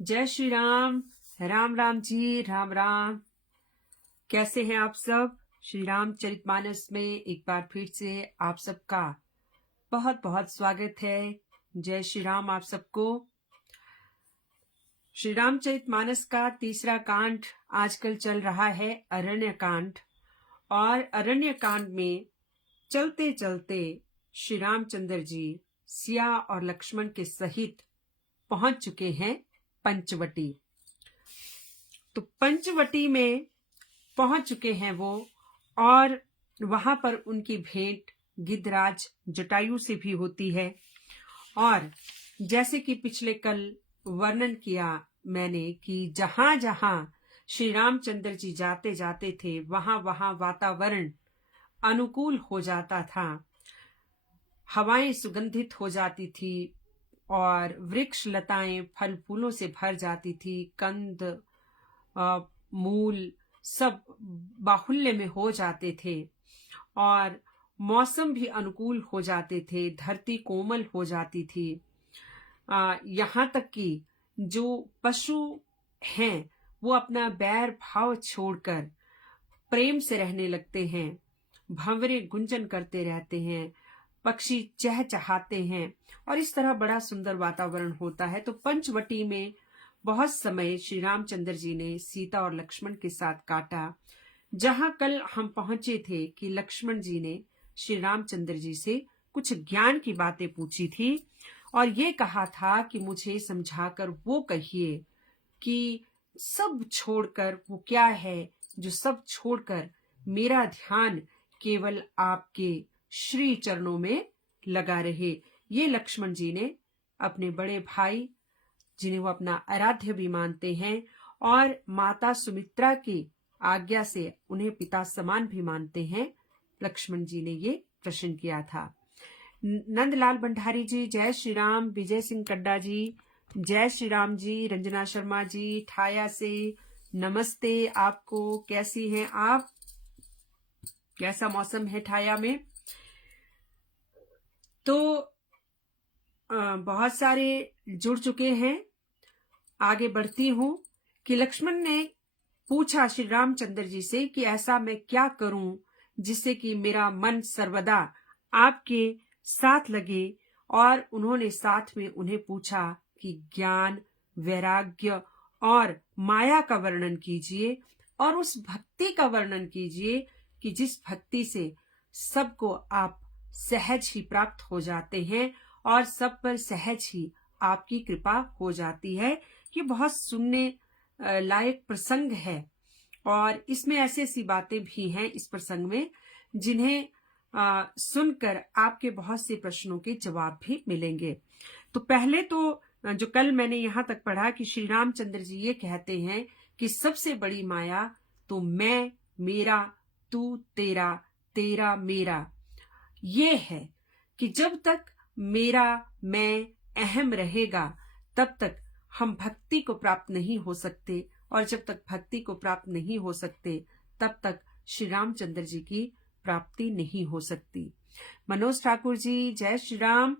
जय श्री राम। राम राम जी, राम राम। कैसे हैं आप सब? श्री रामचरितमानस में एक बार फिर से आप सबका बहुत बहुत स्वागत है। जय श्री राम आप सबको। श्री रामचरितमानस का तीसरा कांड आजकल चल रहा है, अरण्य कांड। और अरण्य कांड में चलते चलते श्री रामचंद्र जी सिया और लक्ष्मण के सहित पहुंच चुके हैं पंचवटी। तो पंचवटी में पहुंच चुके हैं वो, और वहां पर उनकी भेंट गिद्धराज जटायु से भी होती है। और जैसे कि पिछले कल वर्णन किया मैंने कि जहां जहां श्री रामचंद्र जी जाते जाते थे वहां वहां वातावरण अनुकूल हो जाता था, हवाएं सुगंधित हो जाती थी और वृक्ष लताएं फल फूलों से भर जाती थी। कंद मूल सब बाहुल्य में हो जाते थे और मौसम भी अनुकूल हो जाते थे, धरती कोमल हो जाती थी। यहाँ तक कि जो पशु हैं वो अपना बैर भाव छोड़कर प्रेम से रहने लगते हैं, भंवरे गुंजन करते रहते हैं, पक्षी चहचहाते हैं और इस तरह बड़ा सुंदर वातावरण होता है। तो पंचवटी में बहुत समय श्री रामचंद्र जी ने सीता और लक्ष्मण के साथ काटा। जहां कल हम पहुंचे थे कि लक्ष्मण जी ने श्री रामचंद्र जी से कुछ ज्ञान की बातें पूछी थी और ये कहा था कि मुझे समझाकर वो कहिए कि सब छोड़कर वो क्या है जो सब छोड़कर मेरा ध्यान केवल आपके श्री चरणों में लगा रहे। ये लक्ष्मण जी ने अपने बड़े भाई, जिन्हें वो अपना आराध्य भी मानते हैं, और माता सुमित्रा की आज्ञा से उन्हें पिता समान भी मानते हैं, लक्ष्मण जी ने ये प्रश्न किया था। नंदलाल भंडारी जी जय श्री राम। विजय सिंह कड्डा जी जय श्री राम जी। रंजना शर्मा जी ठाया से नमस्ते आपको। कैसी हैं आप? कैसा मौसम है ठाया में? तो बहुत सारे जुड़ चुके हैं। आगे बढ़ती हूं कि लक्ष्मण ने पूछा श्री रामचंद्र जी से कि ऐसा मैं क्या करूं जिससे कि मेरा मन सर्वदा आपके साथ लगे। और उन्होंने साथ में उन्हें पूछा कि ज्ञान, वैराग्य और माया का वर्णन कीजिए और उस भक्ति का वर्णन कीजिए कि जिस भक्ति से सबको आप सहज ही प्राप्त हो जाते हैं और सब पर सहज ही आपकी कृपा हो जाती है। ये बहुत सुनने लायक प्रसंग है और इसमें ऐसी ऐसी बातें भी हैं इस प्रसंग में जिन्हें सुनकर आपके बहुत से प्रश्नों के जवाब भी मिलेंगे। तो पहले तो जो कल मैंने यहाँ तक पढ़ा कि श्री रामचंद्र जी ये कहते हैं कि सबसे बड़ी माया तो मैं, मेरा, तू, तेरा, तेरा, मेरा, ये है कि जब तक मेरा मैं अहम रहेगा तब तक हम भक्ति को प्राप्त नहीं हो सकते, और जब तक भक्ति को प्राप्त नहीं हो सकते तब तक श्री रामचंद्र जी की प्राप्ति नहीं हो सकती। मनोज ठाकुर जी जय श्री राम।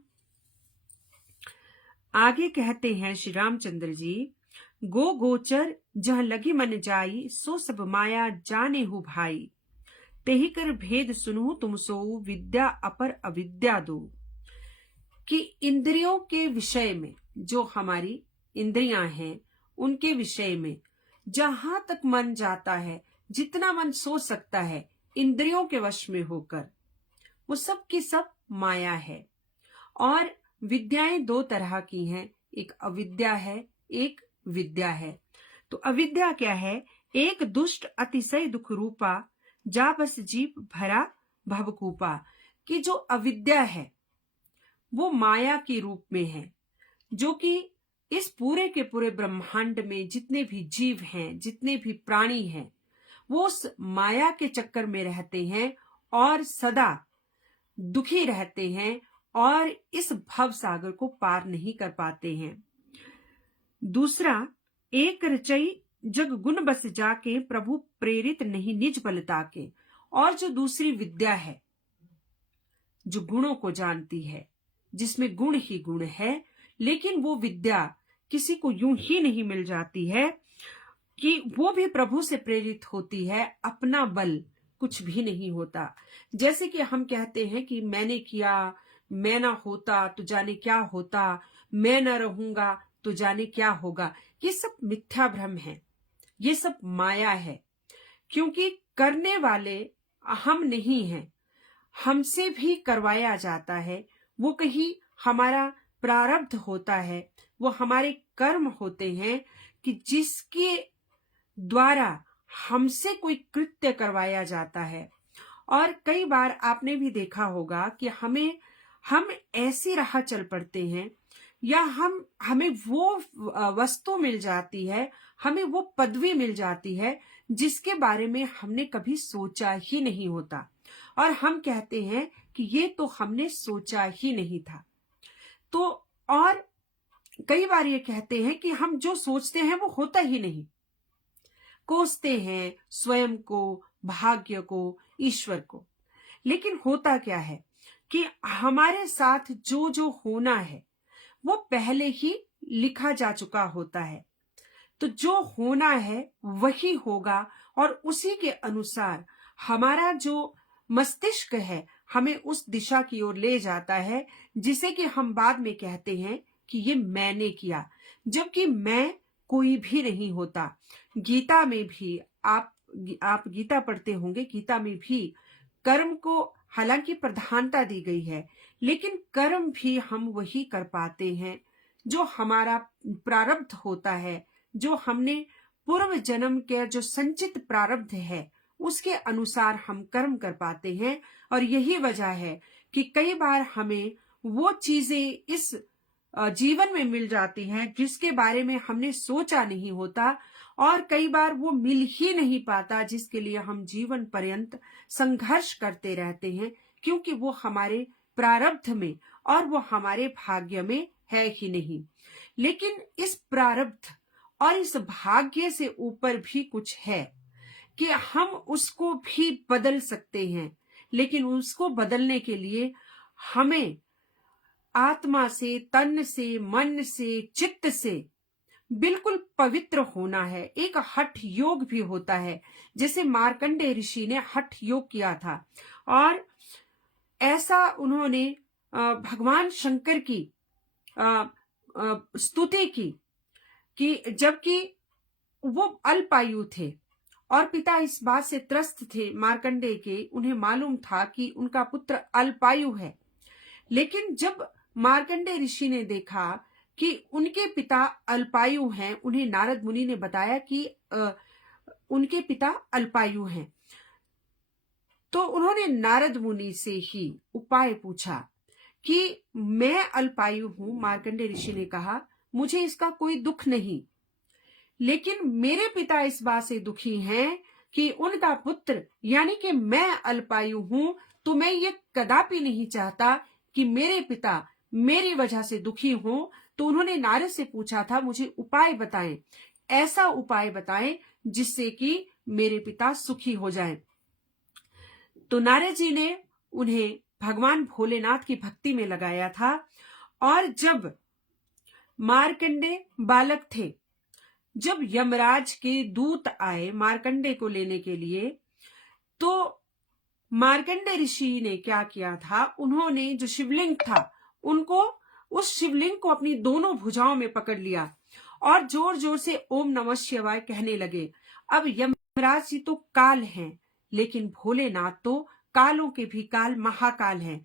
आगे कहते हैं श्री रामचंद्र जी, गो गोचर जह लगी मन जाई, सो सब माया जाने हु भाई, तेहि कर भेद सुनहु तुम सो, विद्या अपर अविद्या दो। कि इंद्रियों के विषय में, जो हमारी इंद्रियां हैं उनके विषय में जहां तक मन जाता है, जितना मन सोच सकता है इंद्रियों के वश में होकर, वो सब की सब माया है। और विद्याएं दो तरह की हैं, एक अविद्या है, एक विद्या है। तो अविद्या क्या है? एक दुष्ट अतिशय दुख रूपा, जा बस जीव भरा भवकूपा। कि जो अविद्या है वो माया के रूप में है, जो कि इस पूरे के पूरे ब्रह्मांड में जितने भी जीव हैं, जितने भी प्राणी हैं, वो उस माया के चक्कर में रहते हैं और सदा दुखी रहते हैं और इस भव सागर को पार नहीं कर पाते हैं। दूसरा, एक रचई जग गुण बस जाके, प्रभु प्रेरित नहीं निज बल ताके। और जो दूसरी विद्या है, जो गुणों को जानती है, जिसमें गुण ही गुण है, लेकिन वो विद्या किसी को यूं ही नहीं मिल जाती है कि वो भी प्रभु से प्रेरित होती है। अपना बल कुछ भी नहीं होता। जैसे कि हम कहते हैं कि मैंने किया, मैं ना होता तो जाने क्या होता, मैं ना रहूंगा तो जाने क्या होगा। ये सब मिथ्या भ्रम है, ये सब माया है, क्योंकि करने वाले हम नहीं हैं, हमसे भी करवाया जाता है। वो कहीं हमारा प्रारब्ध होता है, वो हमारे कर्म होते हैं कि जिसके द्वारा हमसे कोई कृत्य करवाया जाता है। और कई बार आपने भी देखा होगा कि हम ऐसी राह चल पड़ते हैं, या हमें वो वस्तु मिल जाती है, हमें वो पदवी मिल जाती है जिसके बारे में हमने कभी सोचा ही नहीं होता, और हम कहते हैं कि ये तो हमने सोचा ही नहीं था। तो और कई बार ये कहते हैं कि हम जो सोचते हैं वो होता ही नहीं। कोसते हैं स्वयं को, भाग्य को, ईश्वर को। लेकिन होता क्या है कि हमारे साथ जो जो होना है वो पहले ही लिखा जा चुका होता है। तो जो होना है वही होगा, और उसी के अनुसार हमारा जो मस्तिष्क है हमें उस दिशा की ओर ले जाता है, जिसे कि हम बाद में कहते हैं कि ये मैंने किया, जबकि मैं कोई भी नहीं होता। गीता में भी आप गीता पढ़ते होंगे, गीता में भी कर्म को हालांकि प्रधानता दी गई है, लेकिन कर्म भी हम वही कर पाते हैं जो हमारा प्रारब्ध होता है, जो हमने पूर्व जन्म के जो संचित प्रारब्ध है उसके अनुसार हम कर्म कर पाते हैं। और यही वजह है कि कई बार हमें वो चीजें इस जीवन में मिल जाती हैं जिसके बारे में हमने सोचा नहीं होता, और कई बार वो मिल ही नहीं पाता जिसके लिए हम जीवन पर्यंत संघर्ष करते रहते हैं, क्योंकि वो हमारे प्रारब्ध में और वो हमारे भाग्य में है ही नहीं। लेकिन इस प्रारब्ध और इस भाग्य से ऊपर भी कुछ है कि हम उसको भी बदल सकते हैं, लेकिन उसको बदलने के लिए हमें आत्मा से, तन से, मन से, चित्त से बिल्कुल पवित्र होना है। एक हठ योग भी होता है, जैसे मार्कंडेय ऋषि ने हठ योग किया था, और ऐसा उन्होंने भगवान शंकर की स्तुति की कि जबकि वो अल्पायु थे और पिता इस बात से त्रस्त थे मार्कंडेय के, उन्हें मालूम था कि उनका पुत्र अल्पायु है। लेकिन जब मार्कंडेय ऋषि ने देखा कि उनके पिता अल्पायु हैं, उन्हें नारद मुनि ने बताया कि उनके पिता अल्पायु हैं, तो उन्होंने नारद मुनि से ही उपाय पूछा कि मैं अल्पायु हूं। मार्कंडेय ऋषि ने कहा मुझे इसका कोई दुख नहीं, लेकिन मेरे पिता इस बात से दुखी हैं कि उनका पुत्र यानी कि मैं अल्पायु हूं, तो मैं ये कदापि नहीं चाहता कि मेरे पिता मेरी वजह से दुखी हों। तो उन्होंने नारद से पूछा था मुझे उपाय बताएं, ऐसा उपाय बताएं जिससे कि मेरे पिता सुखी हो जाएं। तो नारद जी ने उन्हें भगवान भोलेनाथ की भक्ति में लगाया था। और जब मार्कंडेय बालक थे, जब यमराज के दूत आए मार्कंडेय को लेने के लिए, तो मार्कंडेय ऋषि ने क्या किया था, उन्होंने जो शिवलिंग था उस शिवलिंग को अपनी दोनों भुजाओं में पकड़ लिया और जोर जोर से ओम नमः शिवाय कहने लगे। अब यमराज जी तो काल हैं, लेकिन भोलेनाथ तो कालों के भी काल महाकाल हैं।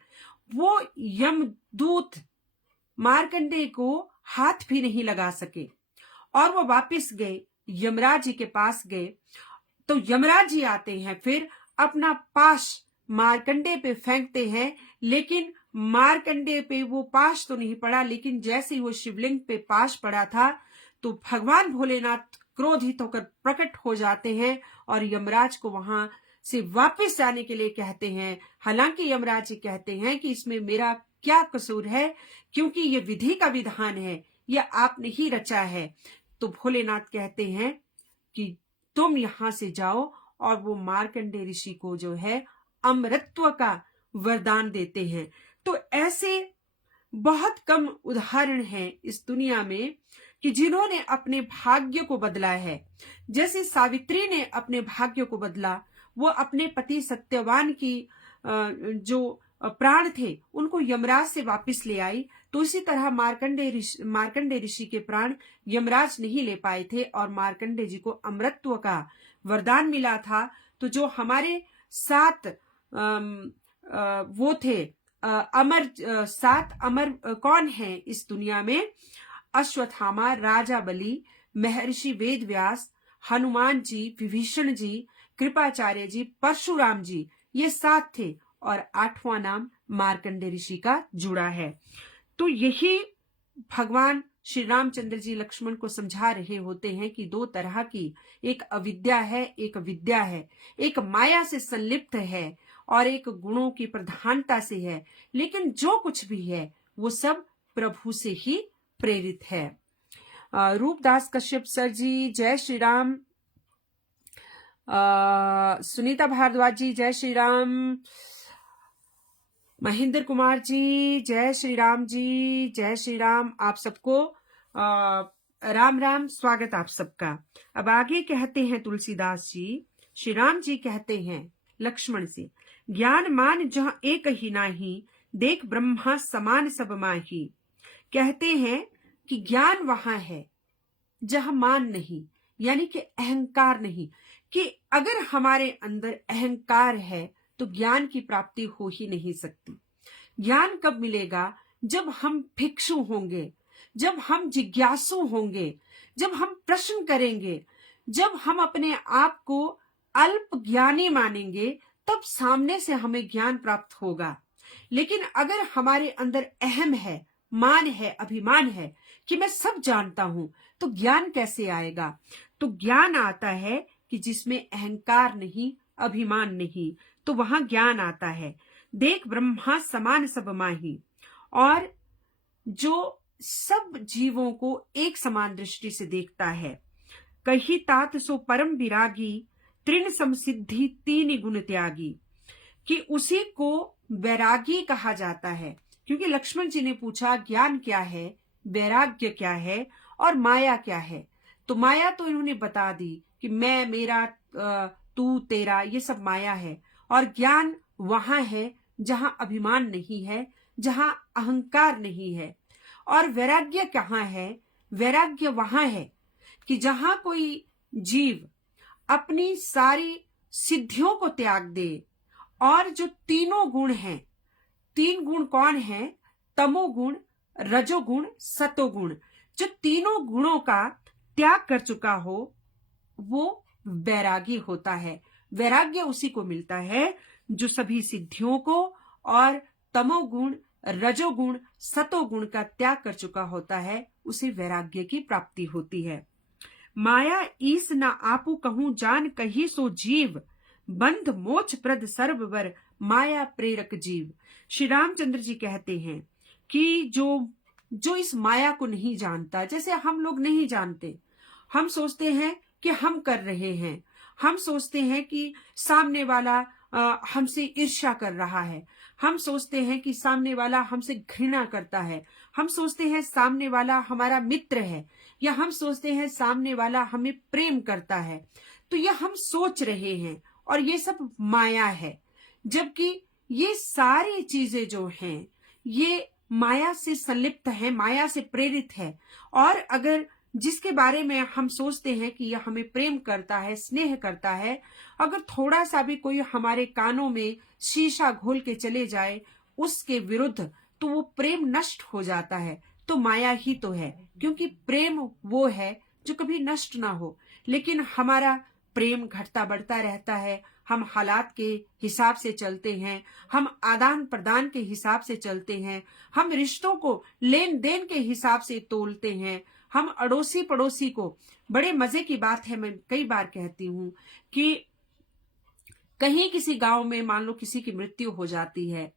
वो यमदूत मार्कंडेय को हाथ भी नहीं लगा सके और वो वापस गए, यमराज जी के पास गए। तो यमराज जी आते हैं, फिर अपना पाश मार्कंडेय पे फेंकते हैं, लेकिन मार्कंडेय पे वो पाश तो नहीं पड़ा, लेकिन जैसे ही वो शिवलिंग पे पाश पड़ा था तो भगवान भोलेनाथ क्रोधित होकर प्रकट हो जाते हैं और यमराज को वहां से वापस जाने के लिए कहते हैं। हालांकि यमराज जी कहते हैं कि इसमें मेरा क्या कसूर है, क्योंकि ये विधि का विधान है, यह आपने ही रचा है। तो भोलेनाथ कहते हैं कि तुम यहां से जाओ, और वो मार्कंडेय ऋषि को जो है अमरत्व का वरदान देते हैं। तो ऐसे बहुत कम उदाहरण हैं इस दुनिया में कि जिन्होंने अपने भाग्य को बदला है। जैसे सावित्री ने अपने भाग्य को बदला, वो अपने पति सत्यवान की जो प्राण थे उनको यमराज से वापस ले आई। तो इसी तरह मार्कंडे ऋषि के प्राण यमराज नहीं ले पाए थे और मार्कंडे जी को अमरत्व का वरदान मिला था। तो जो हमारे 7 वो थे अमर 7 अमर कौन है इस दुनिया में? अश्वत्थामा, राजा बलि, महर्षि वेदव्यास, हनुमान जी, विभीषण जी, कृपाचार्य जी, परशुराम जी, ये 7 थे और 8वां नाम मार्कंडे ऋषि का जुड़ा है। तो यही भगवान श्री रामचंद्र जी लक्ष्मण को समझा रहे होते हैं कि 2 तरह की, एक अविद्या है, एक विद्या है, एक माया से संलिप्त है और एक गुणों की प्रधानता से है। लेकिन जो कुछ भी है वो सब प्रभु से ही प्रेरित है। रूपदास कश्यप सर जी जय श्री राम। सुनीता भारद्वाज जी जय श्री राम। महेंद्र कुमार जी जय श्री राम जी, जय श्री राम। आप सबको राम राम, स्वागत आप सबका। अब आगे कहते हैं तुलसीदास जी, श्री राम जी कहते हैं लक्ष्मण से, ज्ञान मान जहाँ एक ही नाही, देख ब्रह्मा समान सब माही। कहते हैं कि ज्ञान वहां है जहां मान नहीं, यानी कि अहंकार नहीं, कि अगर हमारे अंदर अहंकार है तो ज्ञान की प्राप्ति हो ही नहीं सकती। ज्ञान कब मिलेगा? जब हम भिक्षु होंगे, जब हम जिज्ञासु होंगे, जब हम प्रश्न करेंगे, जब हम अपने आप को अल्प ज्ञानी मानेंगे, तब सामने से हमें ज्ञान प्राप्त होगा। लेकिन अगर हमारे अंदर अहम है, मान है, अभिमान है कि मैं सब जानता हूं, तो ज्ञान कैसे आएगा? तो ज्ञान आता है कि जिसमें अहंकार नहीं, अभिमान नहीं, तो वहां ज्ञान आता है। देख ब्रह्मा समान सब माही, और जो सब जीवों को एक समान दृष्टि से देखता है। कही तात सो परम विरागी, तृण समसिद्धि 3 गुण त्यागी, कि उसी को वैरागी कहा जाता है। क्योंकि लक्ष्मण जी ने पूछा ज्ञान क्या है, वैराग्य क्या है और माया क्या है। तो माया तो इन्होंने बता दी कि मैं, मेरा, तू, तेरा, ये सब माया है। और ज्ञान वहां है जहां अभिमान नहीं है, जहां अहंकार नहीं है। और वैराग्य कहाँ है? वैराग्य वहां है कि जहां कोई जीव अपनी सारी सिद्धियों को त्याग दे और जो तीनों गुण हैं, 3 गुण कौन है? तमोगुण, रजोगुण, सतोगुण, जो तीनों गुणों का त्याग कर चुका हो, वो वैरागी होता है। वैराग्य उसी को मिलता है जो सभी सिद्धियों को और तमोगुण, रजोगुण, सतोगुण का त्याग कर चुका होता है, उसे वैराग्य की प्राप्ति होती है। माया ईस न आपू कहूं जान कही सो जीव, बंध मोच प्रद सर्ववर माया प्रेरक जीव। श्री रामचंद्र जी कहते हैं कि जो इस माया को नहीं जानता, जैसे हम लोग नहीं जानते, हम सोचते हैं कि हम कर रहे हैं, हम सोचते हैं कि सामने वाला हमसे ईर्ष्या कर रहा है, हम सोचते हैं कि सामने वाला हमसे घृणा करता है, हम सोचते हैं सामने वाला हमारा मित्र है, या हम सोचते हैं सामने वाला हमें प्रेम करता है। तो यह हम सोच रहे हैं और ये सब माया है। जबकि ये सारी चीजें जो हैं ये माया से संलिप्त है, माया से प्रेरित है। और अगर जिसके बारे में हम सोचते हैं कि यह हमें प्रेम करता है, स्नेह करता है, अगर थोड़ा सा भी कोई हमारे कानों में शीशा घोल के चले जाए उसके विरुद्ध, तो वो प्रेम नष्ट हो जाता है। तो माया ही तो है, क्योंकि प्रेम वो है जो कभी नष्ट ना हो। लेकिन हमारा प्रेम घटता बढ़ता रहता है, हम हालात के हिसाब से चलते हैं, हम आदान प्रदान के हिसाब से चलते हैं, हम रिश्तों को लेन देन के हिसाब से तोलते हैं, हम अड़ोसी पड़ोसी को, बड़े मजे की बात है, मैं कई बार कहती हूँ कि कहीं किसी गांव में मान लो किसी की मृत्यु हो जाती है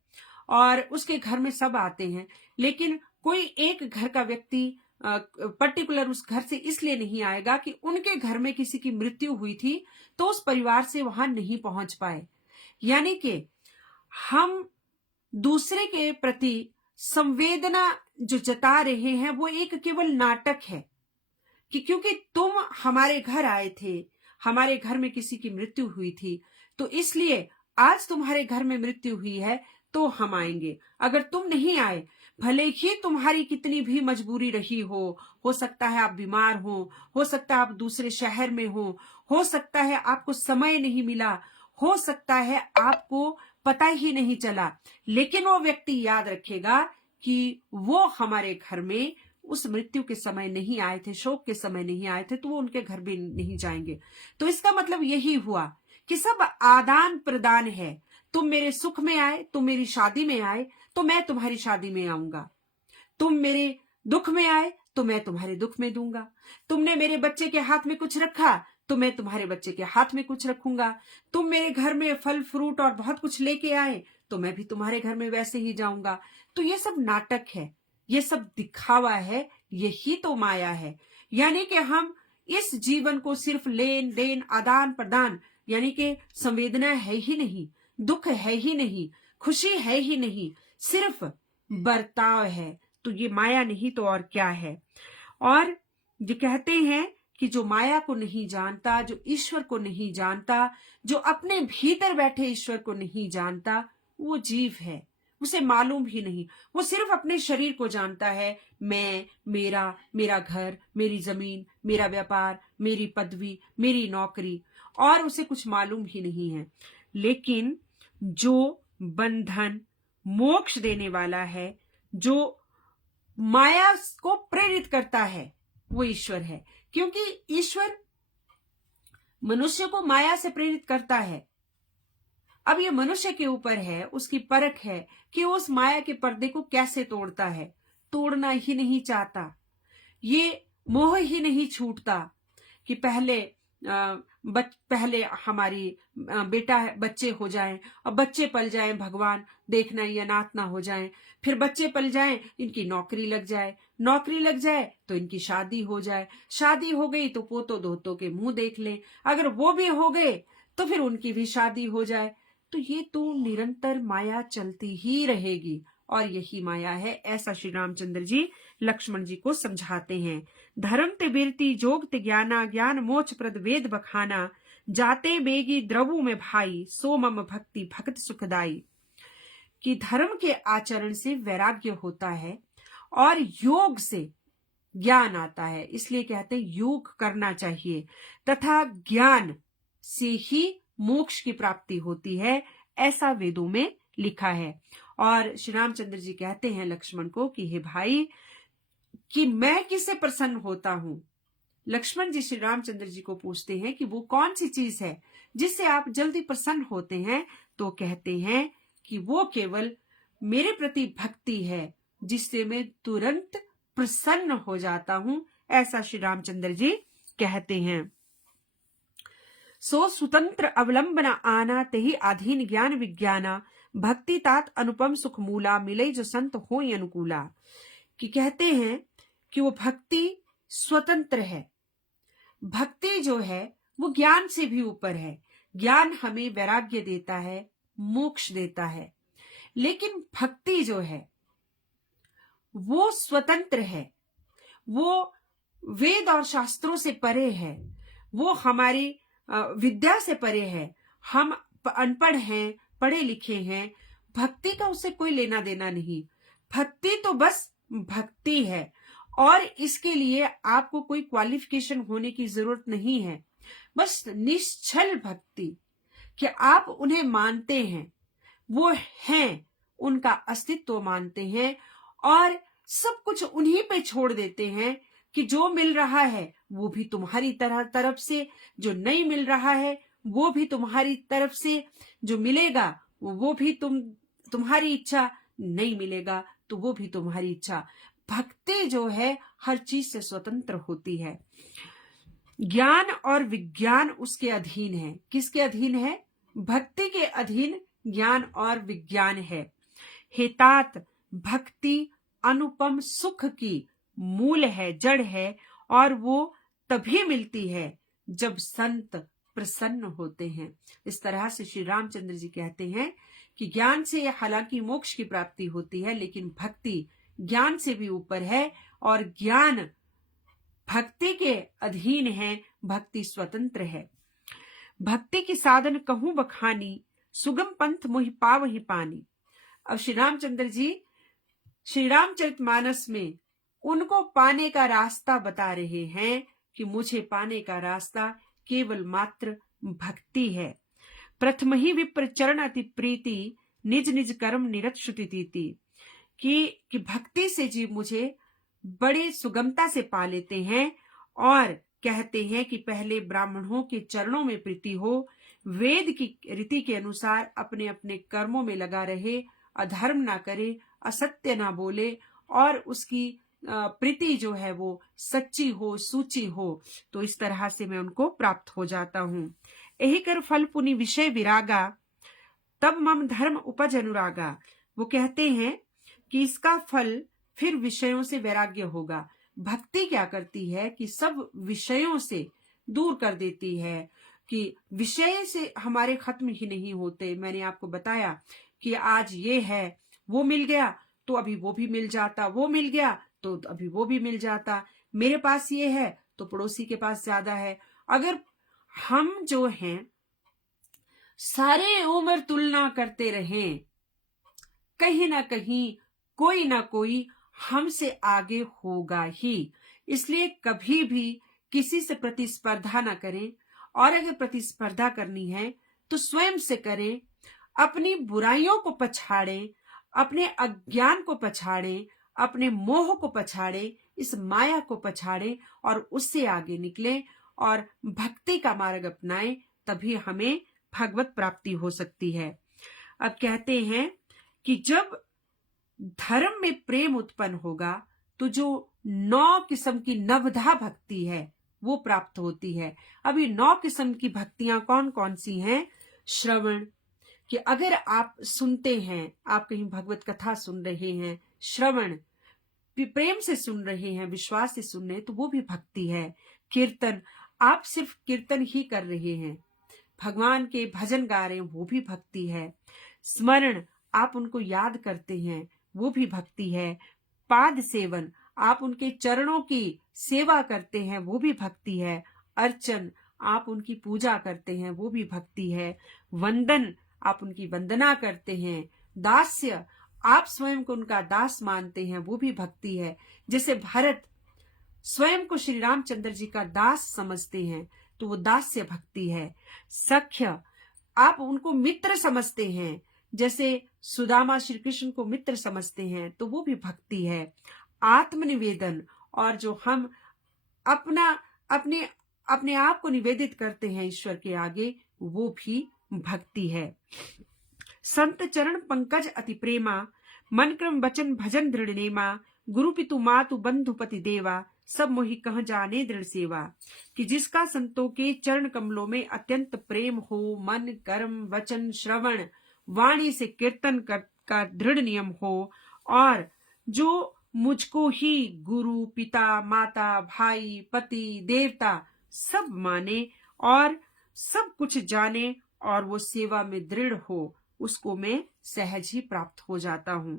और उसके घर में सब आते हैं, लेकिन कोई एक घर का व्यक्ति पर्टिकुलर उस घर से इसलिए नहीं आएगा कि उनके घर में किसी की मृत्यु हुई थी तो उस परिवार से वहां नहीं पहुंच पाए। यानी कि हम दूसरे के प्रति संवेदना जो जता रहे हैं वो एक केवल नाटक है कि क्योंकि तुम हमारे घर आए थे, हमारे घर में किसी की मृत्यु हुई थी, तो इसलिए आज तुम्हारे घर में मृत्यु हुई है तो हम आएंगे। अगर तुम नहीं आए, भले ही तुम्हारी कितनी भी मजबूरी रही हो सकता है आप बीमार हो सकता है आप दूसरे शहर में हो सकता है आपको समय नहीं मिला, हो सकता है आपको पता ही नहीं चला, लेकिन वो व्यक्ति याद रखेगा कि वो हमारे घर में उस मृत्यु के समय नहीं आए थे, शोक के समय नहीं आए थे, तो वो उनके घर भी नहीं जाएंगे। तो इसका मतलब यही हुआ कि सब आदान प्रदान है। तुम मेरे सुख में आए, तुम मेरी शादी में आए तो मैं तुम्हारी शादी में आऊंगा, तुम मेरे दुख में आए तो मैं तुम्हारे दुख में दूंगा, तुमने मेरे बच्चे के हाथ में कुछ रखा तो मैं तुम्हारे बच्चे के हाथ में कुछ रखूंगा, तुम मेरे घर में फल फ्रूट और बहुत कुछ लेके आए तो मैं भी तुम्हारे घर में वैसे ही जाऊंगा। तो ये सब नाटक है, ये सब दिखावा है, यही तो माया है। यानी कि हम इस जीवन को सिर्फ लेन देन आदान प्रदान, यानी कि संवेदना है ही नहीं, दुख है ही नहीं, खुशी है ही नहीं, सिर्फ बर्ताव है। तो ये माया नहीं तो और क्या है। और जो कहते हैं कि जो माया को नहीं जानता, जो ईश्वर को नहीं जानता, जो अपने भीतर बैठे ईश्वर को नहीं जानता, वो जीव है, उसे मालूम ही नहीं। वो सिर्फ अपने शरीर को जानता है, मैं, मेरा घर, मेरी जमीन, मेरा व्यापार, मेरी पदवी, मेरी नौकरी, और उसे कुछ मालूम ही नहीं है। लेकिन जो बंधन मोक्ष देने वाला है, जो माया को प्रेरित करता है, वो ईश्वर है। क्योंकि ईश्वर मनुष्य को माया से प्रेरित करता है। अब ये मनुष्य के ऊपर है, उसकी परख है कि उस माया के पर्दे को कैसे तोड़ता है। तोड़ना ही नहीं चाहता, ये मोह ही नहीं छूटता कि पहले हमारी बच्चे हो जाएं और बच्चे पल जाएं, भगवान देखना ये अनाथ ना हो जाएं, फिर बच्चे पल जाएं, इनकी नौकरी लग जाए, नौकरी लग जाए तो इनकी शादी हो जाए, शादी हो गई तो पोतों दोतों के मुंह देख लें, अगर वो भी हो गए तो फिर उनकी भी शादी हो जाए। तो ये तो निरंतर माया चलती ही रहेगी और यही माया है, ऐसा श्री रामचंद्र जी लक्ष्मण जी को समझाते हैं। धर्म ते बिरती जोग ते ज्ञाना, ज्ञान मोक्ष प्रद वेद बखाना, जाते बेगी द्रवु में भाई, सो मम भक्ति भक्त सुखदाई। कि धर्म के आचरण से वैराग्य होता है और योग से ज्ञान आता है, इसलिए कहते हैं योग करना चाहिए, तथा ज्ञान से ही मोक्ष की प्राप्ति होती है, ऐसा वेदों में लिखा है। और श्री रामचंद्र जी कहते हैं लक्ष्मण को कि हे भाई, कि मैं किससे प्रसन्न होता हूं। लक्ष्मण जी श्री रामचंद्र जी को पूछते हैं कि वो कौन सी चीज है जिससे आप जल्दी प्रसन्न होते हैं। तो कहते हैं कि वो केवल मेरे प्रति भक्ति है, जिससे मैं तुरंत प्रसन्न हो जाता हूं, ऐसा श्री रामचंद्र जी कहते हैं। सो स्वतंत्र अवलंबना आना, तेहि अधीन ज्ञान विज्ञाना, भक्ति तात अनुपम सुख मूला, मिले जो संत हो अनुकूला। कि कहते हैं कि वो भक्ति स्वतंत्र है, भक्ति जो है वो ज्ञान से भी ऊपर है। ज्ञान हमें वैराग्य देता है, मोक्ष देता है, लेकिन भक्ति जो है वो स्वतंत्र है, वो वेद और शास्त्रों से परे है, वो हमारी विद्या से परे है। हम अनपढ़ हैं, पढ़े लिखे हैं, भक्ति का उससे कोई लेना देना नहीं। भक्ति तो बस भक्ति है और इसके लिए आपको कोई क्वालिफिकेशन होने की जरूरत नहीं है। बस निश्चल भक्ति कि आप उन्हें मानते हैं, वो हैं, उनका अस्तित्व मानते हैं और सब कुछ उन्हीं पे छोड़ देते हैं कि जो मिल रहा है वो भी तुम्हारी तरफ से, जो नहीं मिल रहा है वो भी तुम्हारी तरफ से, जो मिलेगा वो भी तुम्हारी इच्छा, नहीं मिलेगा तो वो भी तुम्हारी इच्छा। भक्ति जो है हर चीज से स्वतंत्र होती है। ज्ञान और विज्ञान उसके अधीन है। किसके अधीन है? भक्ति के अधीन ज्ञान और विज्ञान है। हेतात भक्ति अनुपम सुख की मूल है, जड़ है, और वो तभी मिलती है जब संत प्रसन्न होते हैं। इस तरह से श्री रामचंद्र जी कहते हैं कि ज्ञान से हालांकि मोक्ष की प्राप्ति होती है, लेकिन भक्ति ज्ञान से भी ऊपर है और ज्ञान भक्ति के अधीन है, भक्ति स्वतंत्र है। भक्ति की साधन कहूं बखानी, सुगम पंथ मोहि पावहि पानी। अब श्री रामचंद्र जी श्री रामचरितमानस में उनको पाने का रास्ता बता रहे हैं कि मुझे पाने का रास्ता केवल मात्र भक्ति है। प्रथम ही विप्र चरण अति प्रीति, निज निज कर्म निरत श्रुति तीति। कि भक्ति से जीव मुझे बड़े सुगमता से पा लेते हैं और कहते हैं कि पहले ब्राह्मणों के चरणों में प्रीति हो, वेद की रीति के अनुसार अपने अपने कर्मों में लगा रहे, अधर्म ना करे, असत्य ना बोले और उसकी प्रीति जो है वो सच्ची हो, सूची हो। तो इस तरह से मैं उनको प्राप्त हो जाता हूँ। यही कर फल पुनि विषय विरागा, तब मम धर्म उपज अनुरागा। वो कहते हैं कि इसका फल फिर विषयों से वैराग्य होगा। भक्ति क्या करती है कि सब विषयों से दूर कर देती है, कि विषय से हमारे खत्म ही नहीं होते। मैंने आपको बताया कि आज ये है, वो मिल गया तो अभी वो भी मिल जाता, वो मिल गया तो अभी वो भी मिल जाता, मेरे पास ये है तो पड़ोसी के पास ज्यादा है। अगर हम जो हैं सारे उम्र तुलना करते रहें, कहीं ना कहीं कोई ना कोई हमसे आगे होगा ही। इसलिए कभी भी किसी से प्रतिस्पर्धा ना करें, और अगर प्रतिस्पर्धा करनी है तो स्वयं से करें। अपनी बुराइयों को पछाड़ें, अपने अज्ञान को पछाड़ें, अपने मोह को पछाड़ें, इस माया को पछाड़ें और उससे आगे निकलें और भक्ति का मार्ग अपनाएं। तभी हमें भगवत प्राप्ति हो सकती है। अब कहते हैं कि जब धर्म में प्रेम उत्पन्न होगा तो जो 9 किस्म की नवधा भक्ति है वो प्राप्त होती है। अभी 9 किस्म की भक्तियां कौन कौन सी हैं? श्रवण, कि अगर आप सुनते हैं, आप कहीं भगवत कथा सुन रहे हैं, श्रवण प्रेम से सुन रहे हैं, विश्वास से सुन रहे हैं, तो वो भी भक्ति है। कीर्तन, आप सिर्फ कीर्तन ही कर रहे हैं, भगवान के भजन गा रहे हैं, वो भी भक्ति है। स्मरण, आप उनको याद करते हैं, वो भी भक्ति है। पाद सेवन, आप उनके चरणों की सेवा करते हैं, वो भी भक्ति है। अर्चन, आप उनकी पूजा करते हैं, वो भी भक्ति है। वंदन, आप उनकी वंदना करते हैं। दास्य, आप स्वयं को उनका दास मानते हैं, वो भी भक्ति है। जैसे भरत स्वयं को श्री रामचंद्र जी का दास समझते हैं, तो वो दास्य भक्ति है। सख्य, आप उनको मित्र समझते हैं, जैसे सुदामा श्री कृष्ण को मित्र समझते हैं, तो वो भी भक्ति है। आत्मनिवेदन, और जो हम अपने आप को निवेदित करते हैं ईश्वर के आगे, वो भी भक्ति है। संत चरण पंकज अति प्रेमा, मन क्रम वचन भजन दृढ़ नेमा, गुरु पितु मातु बंधु पति देवा, सब मोहि कह जाने दृढ़ सेवा। कि जिसका संतों के चरण कमलों में अत्यंत प्रेम हो, मन कर्म वचन श्रवण वाणी से कीर्तन का दृढ़ नियम हो, और जो मुझको ही गुरु पिता माता भाई पति देवता सब माने और सब कुछ जाने और वो सेवा में दृढ़ हो, उसको मैं सहज ही प्राप्त हो जाता हूँ।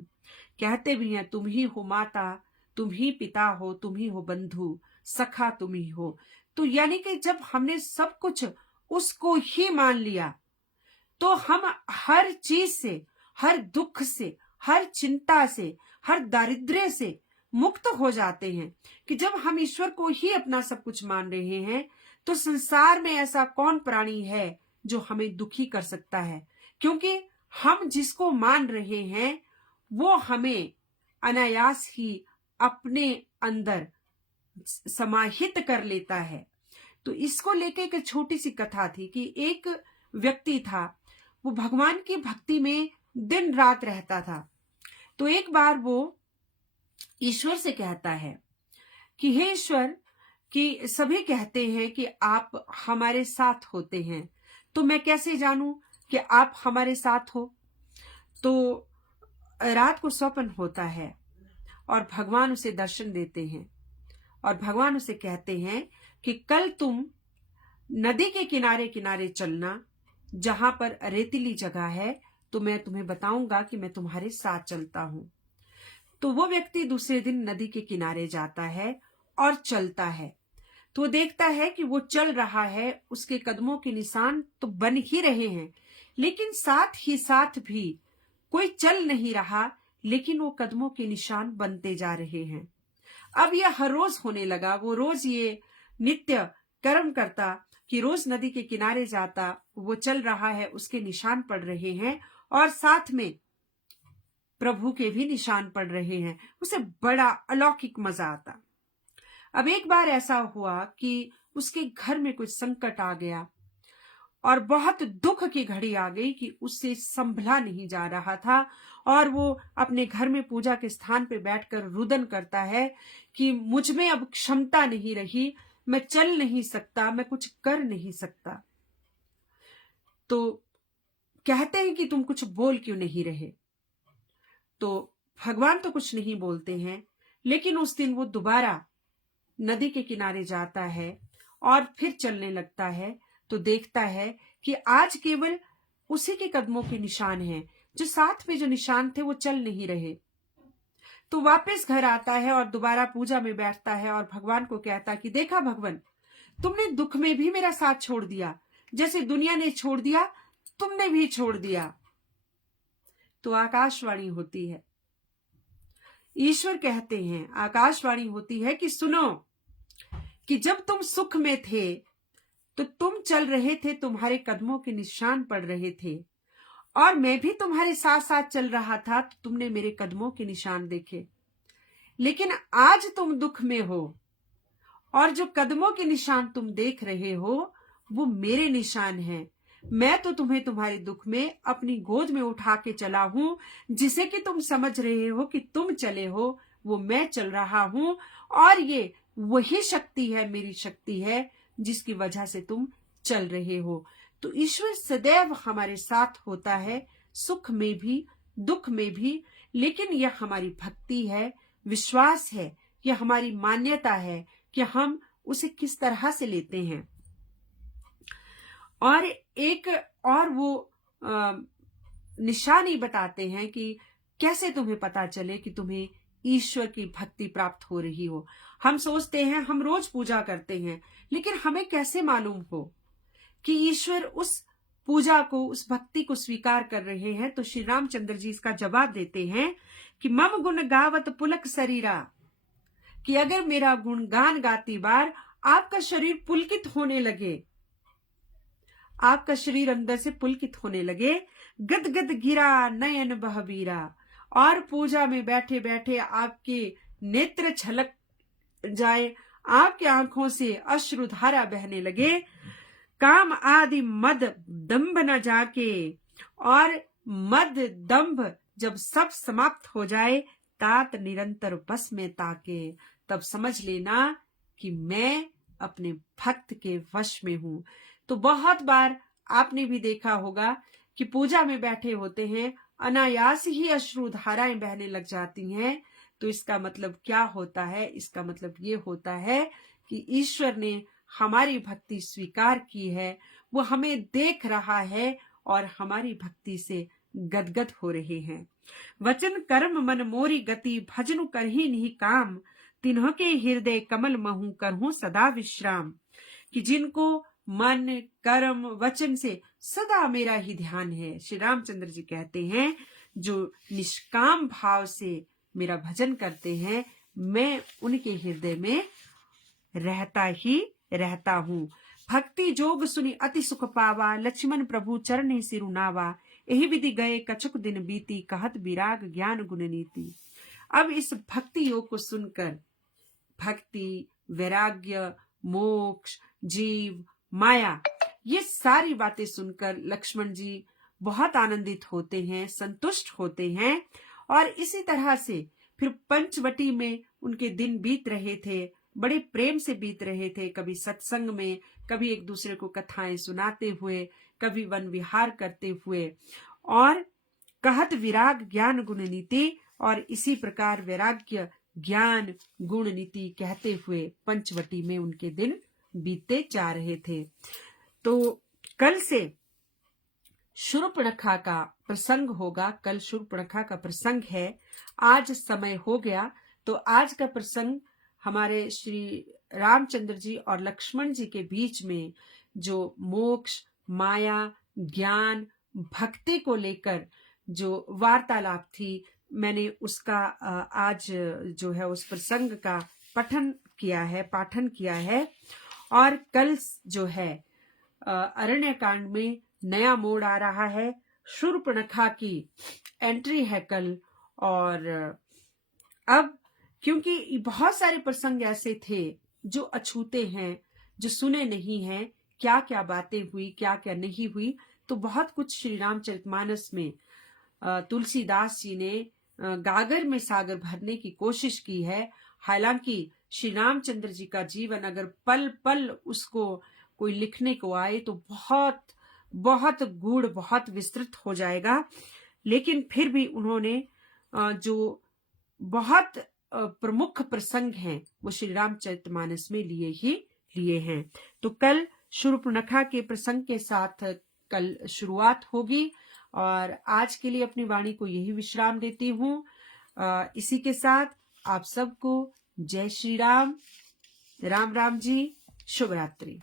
कहते भी हैं, तुम ही हो माता, तुम ही पिता हो, तुम ही हो बंधु, सखा तुम ही हो। तो यानी कि जब हमने सब कुछ उसको ही मान लिया, तो हम हर चीज से, हर दुख से, हर चिंता से, हर दारिद्र्य से मुक्त हो जाते हैं। कि जब हम ईश्वर को ही अपना सब कुछ मान रहे हैं, तो संसार में ऐसा कौन प्राणी है जो हमें दुखी कर सकता है? क्योंकि हम जिसको मान रहे हैं वो हमें अनायास ही अपने अंदर समाहित कर लेता है। तो इसको लेके एक छोटी सी कथा थी कि एक व्यक्ति था, वो भगवान की भक्ति में दिन रात रहता था। तो एक बार वो ईश्वर से कहता है कि हे ईश्वर, कि सभी कहते हैं कि आप हमारे साथ होते हैं, तो मैं कैसे जानूं कि आप हमारे साथ हो? तो रात को स्वप्न होता है और भगवान उसे दर्शन देते हैं और भगवान उसे कहते हैं कि कल तुम नदी के किनारे किनारे चलना, जहां पर रेतीली जगह है, तो मैं तुम्हें बताऊंगा कि मैं तुम्हारे साथ चलता हूं। तो वो व्यक्ति दूसरे दिन नदी के किनारे जाता है और चलता है। तो वो देखता है कि वो चल रहा है, उसके कदमों के निशान तो बन ही रहे हैं, लेकिन साथ ही साथ भी कोई चल नहीं रहा, लेकिन वो कदमों के निशान बनते जा रहे हैं। अब यह हर रोज होने लगा। वो रोज ये नित्य कर्म करता कि रोज नदी के किनारे जाता, वो चल रहा है, उसके निशान पड़ रहे हैं और साथ में प्रभु के भी निशान पड़ रहे हैं। उसे बड़ा अलौकिक मजा आता। अब एक बार ऐसा हुआ कि उसके घर में कुछ संकट आ गया और बहुत दुख की घड़ी आ गई कि उससे संभला नहीं जा रहा था, और वो अपने घर में पूजा के स्थान पे बैठकर रुदन करता है कि मुझ में अब क्षमता नहीं रही, मैं चल नहीं सकता, मैं कुछ कर नहीं सकता। तो कहते हैं कि तुम कुछ बोल क्यों नहीं रहे। तो भगवान तो कुछ नहीं बोलते हैं, लेकिन उस दिन वो दोबारा नदी के किनारे जाता है और फिर चलने लगता है। तो देखता है कि आज केवल उसी के कदमों के निशान हैं, जो साथ में जो निशान थे वो चल नहीं रहे। तो वापस घर आता है और दोबारा पूजा में बैठता है और भगवान को कहता कि देखा भगवान, तुमने दुख में भी मेरा साथ छोड़ दिया, जैसे दुनिया ने छोड़ दिया तुमने भी छोड़ दिया। तो आकाशवाणी होती है, ईश्वर कहते हैं, आकाशवाणी होती है कि सुनो, कि जब तुम सुख में थे तो तुम चल रहे थे, तुम्हारे कदमों के निशान पड़ रहे थे, और मैं भी तुम्हारे साथ साथ चल रहा था तो तुमने मेरे कदमों के निशान देखे। लेकिन आज तुम दुख में हो और जो कदमों के निशान तुम देख रहे हो वो मेरे निशान हैं। मैं तो तुम्हें तुम्हारे दुख में अपनी गोद में उठा के चला हूं, जिसे कि तुम समझ रहे हो कि तुम चले हो, वो मैं चल रहा हूं, और ये वही शक्ति है, मेरी शक्ति है, जिसकी वजह से तुम चल रहे हो। तो ईश्वर सदैव हमारे साथ होता है, सुख में भी दुख में भी। लेकिन यह हमारी भक्ति है, विश्वास है, यह हमारी मान्यता है कि हम उसे किस तरह से लेते हैं। और एक और वो निशानी बताते हैं कि कैसे तुम्हें पता चले कि तुम्हें ईश्वर की भक्ति प्राप्त हो रही हो। हम सोचते हैं, हम रोज पूजा करते हैं, लेकिन हमें कैसे मालूम हो कि ईश्वर उस पूजा को, उस भक्ति को स्वीकार कर रहे हैं। तो श्री रामचंद्र जी इसका जवाब देते हैं कि मम गुण गावत पुलक शरीरा, कि अगर मेरा गुणगान गाती बार आपका शरीर पुलकित होने लगे, आपका शरीर अंदर से पुलकित होने लगे, गद गद गिरा नयन बहबीरा, और पूजा में बैठे बैठे आपके नेत्र छलक जाए, आपकी आंखों से अश्रुधारा बहने लगे, काम आदि मद दंभ न जाके, और मद दंभ जब सब समाप्त हो जाए, तात निरंतर बस में ताके, तब समझ लेना कि मैं अपने भक्त के वश में हूं। तो बहुत बार आपने भी देखा होगा कि पूजा में बैठे होते हैं, अनायास ही अश्रुधाराएं बहने लग जाती हैं। तो इसका मतलब क्या होता है? इसका मतलब ये होता है कि ईश्वर ने हमारी भक्ति स्वीकार की है, वो हमें देख रहा है और हमारी भक्ति से गदगद हो रहे हैं। वचन कर्म मन मोरी गति, भजनु करही नहीं काम, तिन्ह के हृदय कमल महु करहूं सदा विश्राम। कि जिनको मन कर्म वचन से सदा मेरा ही ध्यान है, श्री रामचंद्र जी कहते हैं, जो निष्काम भाव से मेरा भजन करते हैं, मैं उनके हृदय में रहता ही रहता हूँ। भक्ति जोग सुनी अति सुख पावा, लक्ष्मण प्रभु चरण सिरु नावा, यही विधि गए कछुक दिन बीती, कहत विराग ज्ञान गुण नीति। अब इस भक्ति योग को सुनकर भक्ति, वैराग्य, मोक्ष, जीव, माया, ये सारी बातें सुनकर लक्ष्मण जी बहुत आनंदित होते हैं, संतुष्ट होते हैं। और इसी तरह से फिर पंचवटी में उनके दिन बीत रहे थे, बड़े प्रेम से बीत रहे थे, कभी सत्संग में, कभी एक दूसरे को कथाएं सुनाते हुए, कभी वन विहार करते हुए, और कहत विराग ज्ञान गुण नीति, और इसी प्रकार वैराग्य, ज्ञान, गुण, नीति कहते हुए पंचवटी में उनके दिन बीते जा रहे थे। तो कल से शूर्पणखा का प्रसंग होगा। कल शूर्पणखा का प्रसंग है। आज समय हो गया तो आज का प्रसंग हमारे श्री रामचंद्र जी और लक्ष्मण जी के बीच में जो मोक्ष, माया, ज्ञान, भक्ति को लेकर जो वार्तालाप थी, मैंने उसका आज जो है उस प्रसंग का पाठन किया है। और कल जो है अरण्य कांड में नया मोड़ आ रहा है। शूर्पणखा की एंट्री है कल। और अब क्योंकि बहुत सारे प्रसंग ऐसे थे जो अछूते हैं, जो सुने नहीं हैं, क्या क्या बातें हुई, क्या क्या नहीं हुई, तो बहुत कुछ श्री रामचरितमानस में तुलसीदास जी ने गागर में सागर भरने की कोशिश की है। हालांकि श्री रामचंद्र जी का जीवन अगर पल पल उसको कोई लिखने को आए तो बहुत बहुत गूढ़, बहुत विस्तृत हो जाएगा। लेकिन फिर भी उन्होंने जो बहुत प्रमुख प्रसंग हैं वो श्री रामचरितमानस में लिए हैं। तो कल शूर्पणखा के प्रसंग के साथ कल शुरुआत होगी। और आज के लिए अपनी वाणी को यही विश्राम देती हूँ। इसी के साथ आप सबको जय श्री राम, राम राम जी, शुभ रात्रि।